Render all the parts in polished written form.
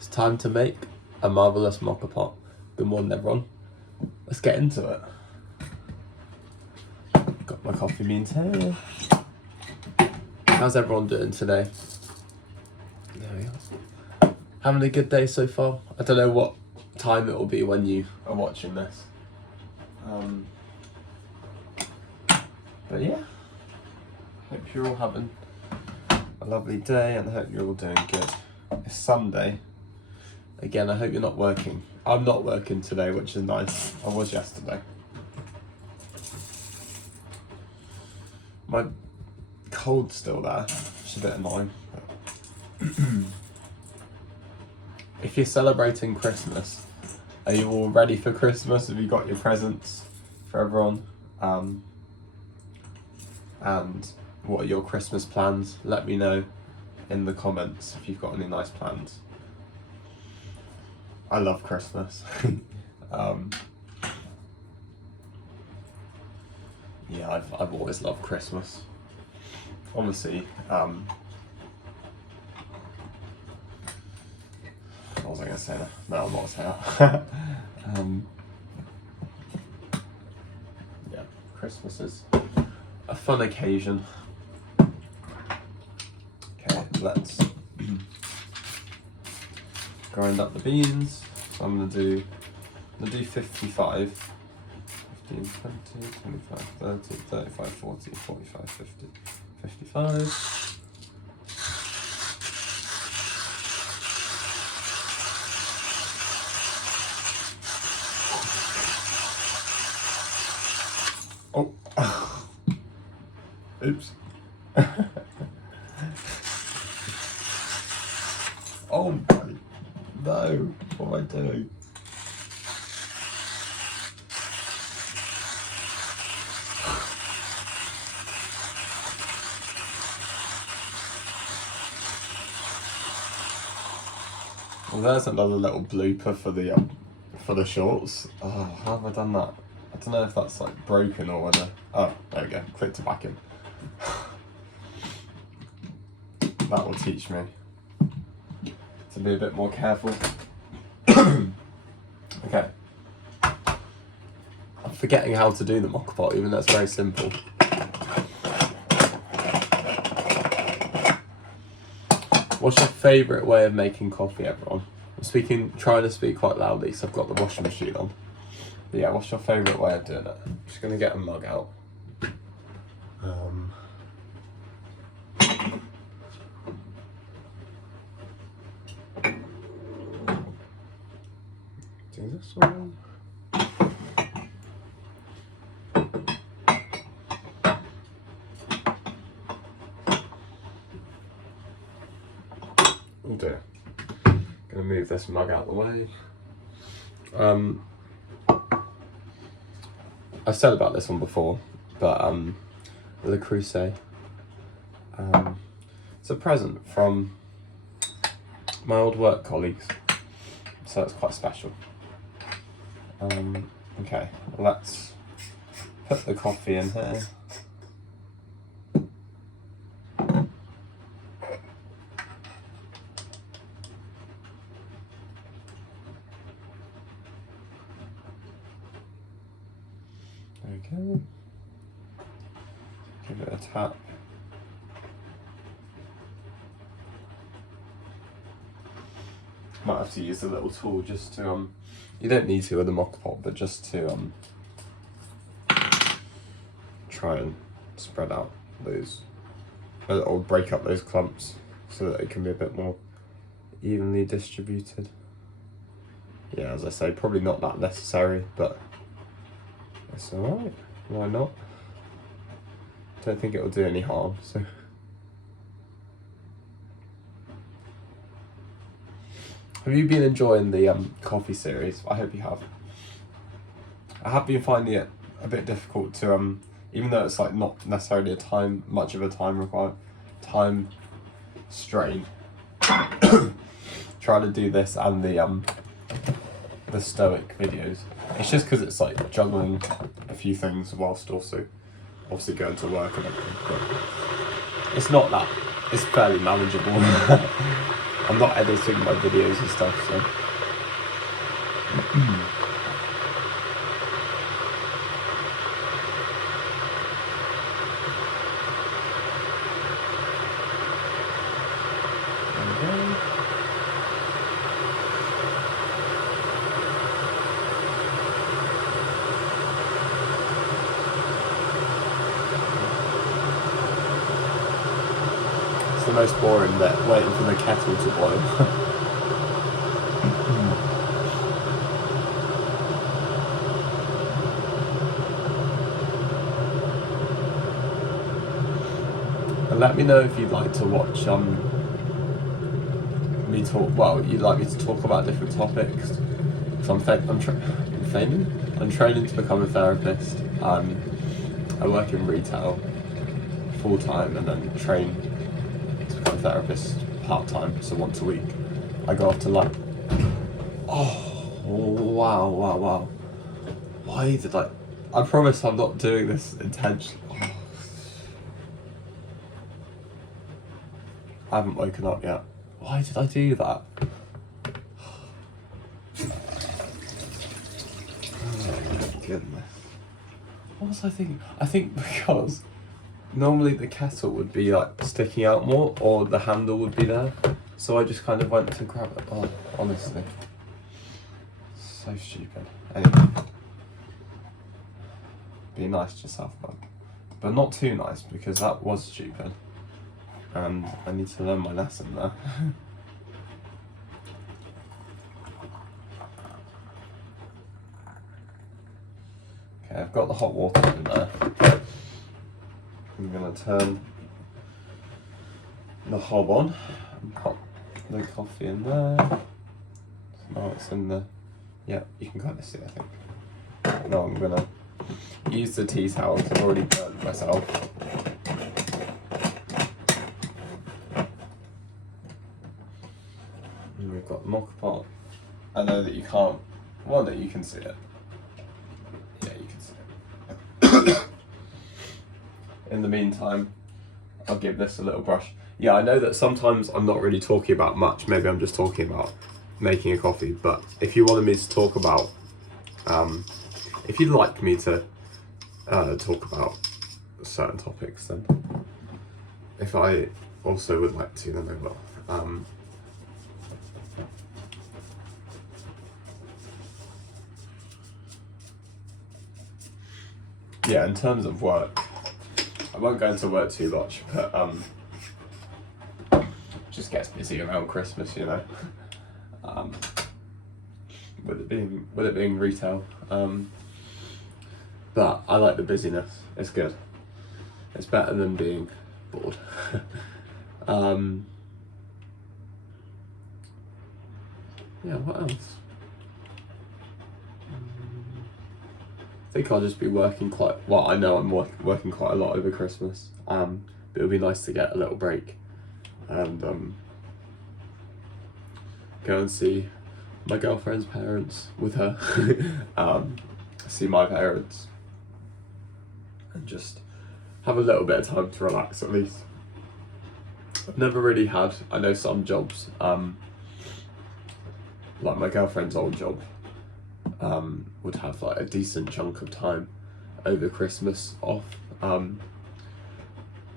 It's time to make a marvellous moka pot. Good morning, everyone. Let's get into it. Got my coffee beans here. How's everyone doing today? There we go. Having a good day so far? I don't know what time it will be when you are watching this. But yeah, hope you're all having a lovely day and I hope you're all doing good. It's Sunday. Again, I hope you're not working. I'm not working today, which is nice. I was yesterday. My cold's still there, which is a bit annoying. If you're celebrating Christmas, are you all ready for Christmas? Have you got your presents for everyone? And what are your Christmas plans? Let me know in the comments if you've got any nice plans. I love Christmas. Yeah, I've always loved Christmas. Honestly, what was I going to say? No, I'm not saying that. Yeah, Christmas is a fun occasion. Okay, let's grind up the beans. So I'm going to do 55. 15, 20, 25, 30, 35, 40, 45, 50, 55. Oh, oops. Oh my, no, what am I doing? Well, there's another little blooper for the shorts. Oh, how have I done that? I don't know if that's like broken or whether. Oh, there we go. Click to back in. That will teach me to be a bit more careful. Okay. I'm forgetting how to do the moka pot, even though it's very simple. What's your favourite way of making coffee, everyone? I'm trying to speak quite loudly, so I've got the washing machine on. But yeah, what's your favourite way of doing it? I'm just going to get a mug out. Do this one. Oh dear. Gonna move this mug out of the way. I've said about this one before, but Le Creuset. It's a present from my old work colleagues, so it's quite special. Okay, let's put the coffee in here. Okay, give it a tap. Might have to use a little tool just to you don't need to with a moka pot, but just to try and spread out those or break up those clumps so that it can be a bit more evenly distributed. Yeah, as I say, probably not that necessary, but it's alright. Why not? Don't think it will do any harm, so. Have you been enjoying the coffee series? I hope you have. I have been finding it a bit difficult to even though it's like not necessarily much of a time strain. Try to do this and the stoic videos. It's just because it's like juggling a few things whilst also obviously going to work and everything. But it's not that. It's fairly manageable. I'm not editing my videos and stuff, so. It's the most boring bit, waiting for the kettle to boil. And let me know if you'd like to watch me talk. Well, you'd like me to talk about different topics. Because I'm training to become a therapist. I work in retail full time and then train to become a therapist part time. So once a week, I go off to London. Oh wow! Why did I promise I'm not doing this intentionally. I haven't woken up yet. Why did I do that? Oh my goodness. What was I thinking? I think because normally the kettle would be like sticking out more or the handle would be there. So I just kind of went to grab it. Oh, honestly. So stupid. Anyway. Be nice to yourself, man. But not too nice because that was stupid. And I need to learn my lesson there. Okay, I've got the hot water in there. I'm gonna turn the hob on and pop the coffee in there. So now it's in the, yeah, you can kind of see, I think. Now I'm gonna use the tea towel because I've already burned myself. And we've got the moka pot. I know that you can't, well, that you can see it. Yeah, you can see it. In the meantime, I'll give this a little brush. Yeah, I know that sometimes I'm not really talking about much. Maybe I'm just talking about making a coffee. But if you wanted me to talk about, if you'd like me to talk about certain topics, then if I also would like to, then I will. Yeah, in terms of work, I won't go into work too much, but just gets busy around Christmas, you know. With it being retail, but I like the busyness. It's good. It's better than being bored. Yeah, what else? I think I'll just be working quite, well, I know I'm working quite a lot over Christmas, but it'll be nice to get a little break and go and see my girlfriend's parents with her, see my parents, and just have a little bit of time to relax at least. I've never really had, I know some jobs, like my girlfriend's old job, would have like a decent chunk of time over Christmas off,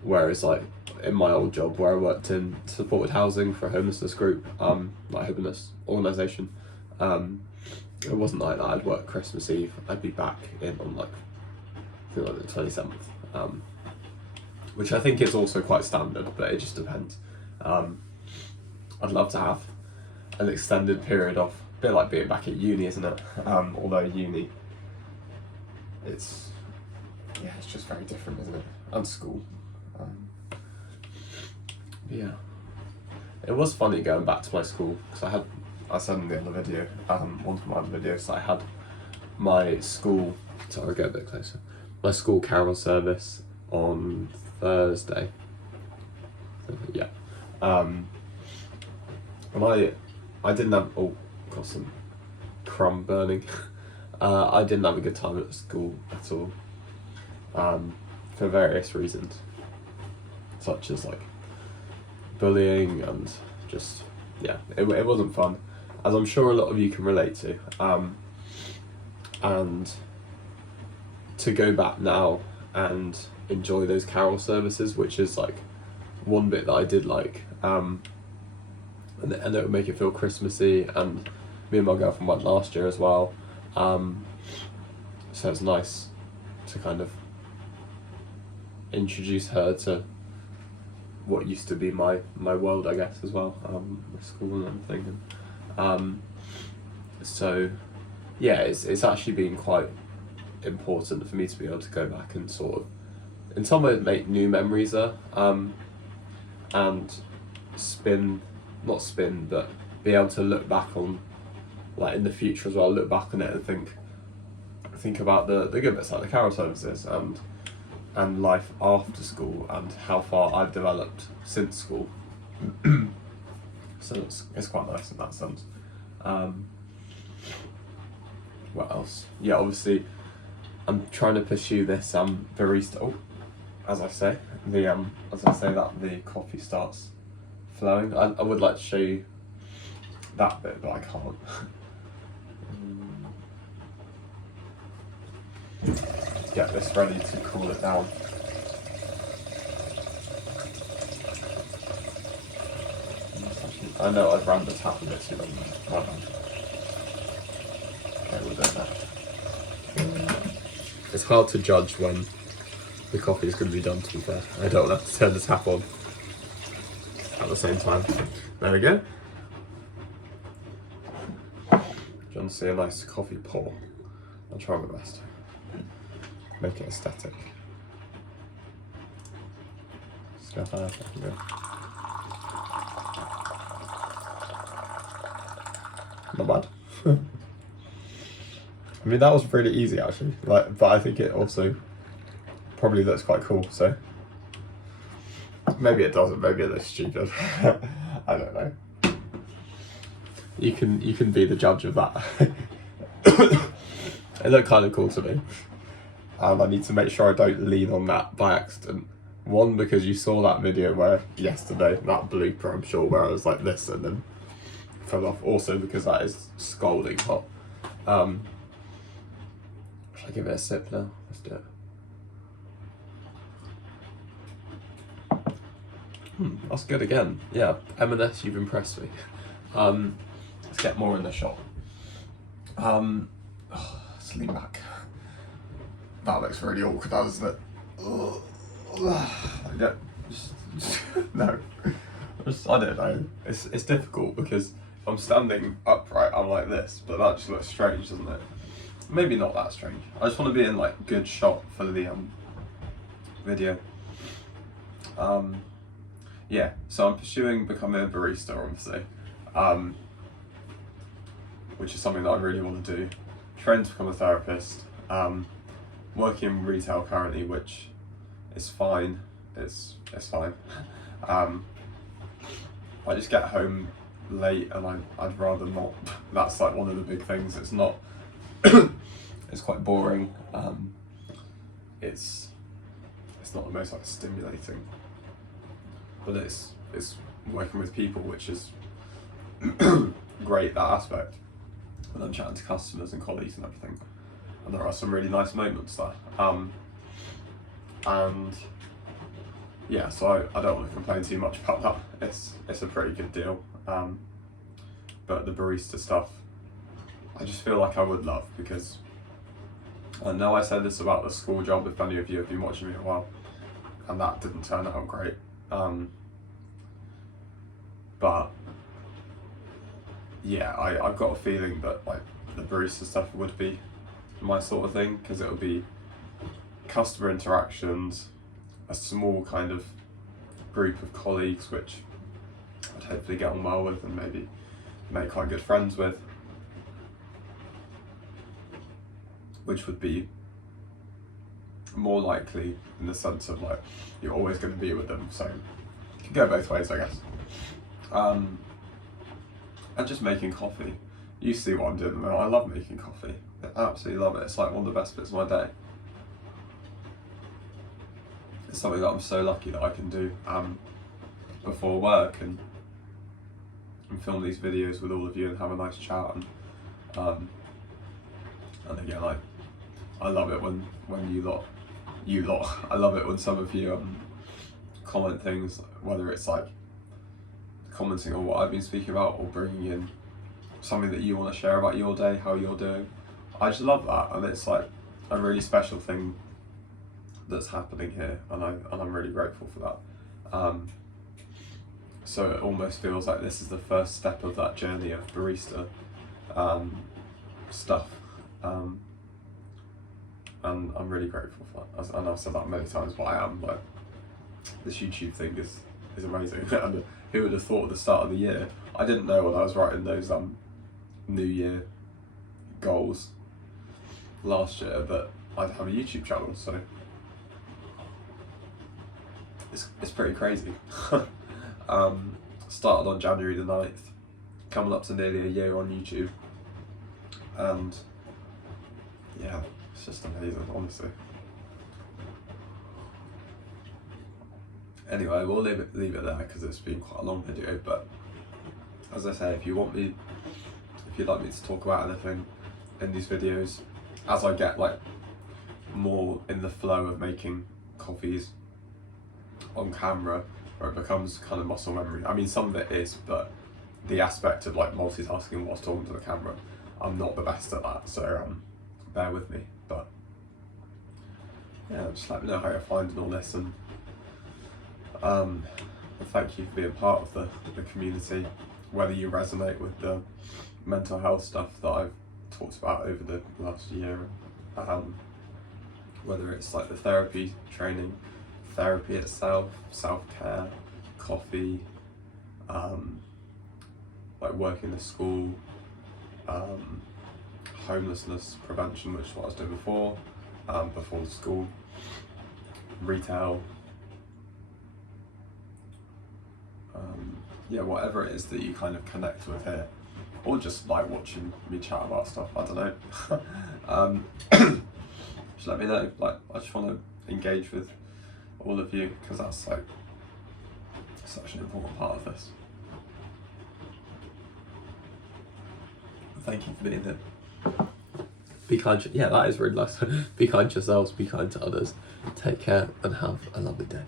whereas like in my old job where I worked in supported housing for a homelessness group, like homeless organisation, it wasn't like that. I'd work Christmas Eve, I'd be back in on like, I think like the 27th, which I think is also quite standard, but it just depends. I'd love to have an extended period off. A bit like being back at uni, isn't it? Although uni, it's just very different, isn't it? And school. Yeah, it was funny going back to my school because I said in the other video, one of my other videos, that I had my school. Sorry, I'll get a bit closer. My school carol service on Thursday. Yeah. And I didn't have, oh, got some crumb burning. I didn't have a good time at school at all, for various reasons, such as like bullying and just yeah, it wasn't fun, as I'm sure a lot of you can relate to. And to go back now and enjoy those carol services, which is like one bit that I did like, and it would make it feel Christmassy, and me and my girlfriend went last year as well, so it's nice to kind of introduce her to what used to be my world, I guess, as well, with school and everything. So yeah, it's actually been quite important for me to be able to go back and sort of, in some ways, make new memories there, and but be able to look back on, like in the future as well, look back on it and think about the good bits, like the carol services and life after school, and how far I've developed since school. So it's quite nice in that sense. What else? Yeah, obviously I'm trying to pursue this barista. Oh, as I say that the coffee starts flowing. I would like to show you that bit, but I can't. Get this ready to cool it down. I know I've ran the tap a bit too long. My bad. Okay, we'll do that. It's hard to judge when the coffee is going to be done, to be fair. I don't have to turn the tap on at the same time. There we go. Do you want to see a nice coffee pour? I'll try my best. Make it aesthetic. Step out, I can go. Not bad. I mean, that was really easy actually. But I think it also probably looks quite cool. So maybe it doesn't. Maybe it looks stupid. I don't know. You can be the judge of that. It looked kind of cool to me. And I need to make sure I don't lean on that by accident. One, because you saw that video where yesterday, that blooper, I'm sure, where I was like this and then fell off. Also because that is scalding hot. Should I give it a sip now? Let's do it. That's good again. Yeah, M&S, you've impressed me. Let's get more in the shot. Let's lean back. That looks really awkward, doesn't it? No. I don't know. It's difficult because if I'm standing upright, I'm like this, but that just looks strange, doesn't it? Maybe not that strange. I just want to be in like good shot for the video. Yeah, so I'm pursuing becoming a barista, obviously, which is something that I really want to do. Trying to become a therapist. Working in retail currently, which is fine. It's fine. I just get home late and I'd rather not. That's like one of the big things. It's not. It's quite boring. It's not the most like stimulating, but it's working with people, which is great, that aspect. And I'm chatting to customers and colleagues and everything. And there are some really nice moments there. And yeah, so I don't want to complain too much about that. It's a pretty good deal. But the barista stuff, I just feel like I would love, because I know I said this about the school job, if any of you have been watching me a while, and that didn't turn out great. But yeah, I've got a feeling that like the barista stuff would be my sort of thing, because it would be customer interactions, a small kind of group of colleagues which I'd hopefully get on well with and maybe make quite good friends with, which would be more likely in the sense of like you're always going to be with them, so it can go both ways, I guess. And just making coffee. You see what I'm doing now. I love making coffee. I absolutely love it. It's like one of the best bits of my day. It's something that I'm so lucky that I can do before work, and and film these videos with all of you and have a nice chat. And again, I love it when you lot, I love it when some of you comment things, whether it's like commenting on what I've been speaking about or bringing in something that you want to share about your day, how you're doing. I just love that, and it's like a really special thing that's happening here, and I'm really grateful for that. So it almost feels like this is the first step of that journey of barista stuff, and I'm really grateful for that. And I've said that many times, but I am, like, this YouTube thing is amazing. And who would have thought at the start of the year, I didn't know when I was writing those New Year goals last year that I'd have a YouTube channel, so it's pretty crazy. Started on January the 9th, coming up to nearly a year on YouTube, and yeah, it's just amazing, honestly. Anyway, we'll leave it there because it's been quite a long video, but as I say, if you'd like me to talk about anything in these videos, as I get like more in the flow of making coffees on camera, where it becomes kind of muscle memory. I mean, some of it is, but the aspect of like multitasking whilst talking to the camera, I'm not the best at that, so bear with me. But yeah, just let me know how you're finding all this, and thank you for being part of the community, whether you resonate with the mental health stuff that I've talked about over the last year, whether it's like the therapy training, therapy itself, self-care, coffee, like working in a school, homelessness prevention, which is what I was doing before the school, retail, yeah, whatever it is that you kind of connect with here, or just like watching me chat about stuff, I don't know. Just let me know, like, I just want to engage with all of you, because that's like such an important part of this. Thank you for being here. Be kind, yeah, that is really nice. Be kind to yourselves, be kind to others. Take care and have a lovely day.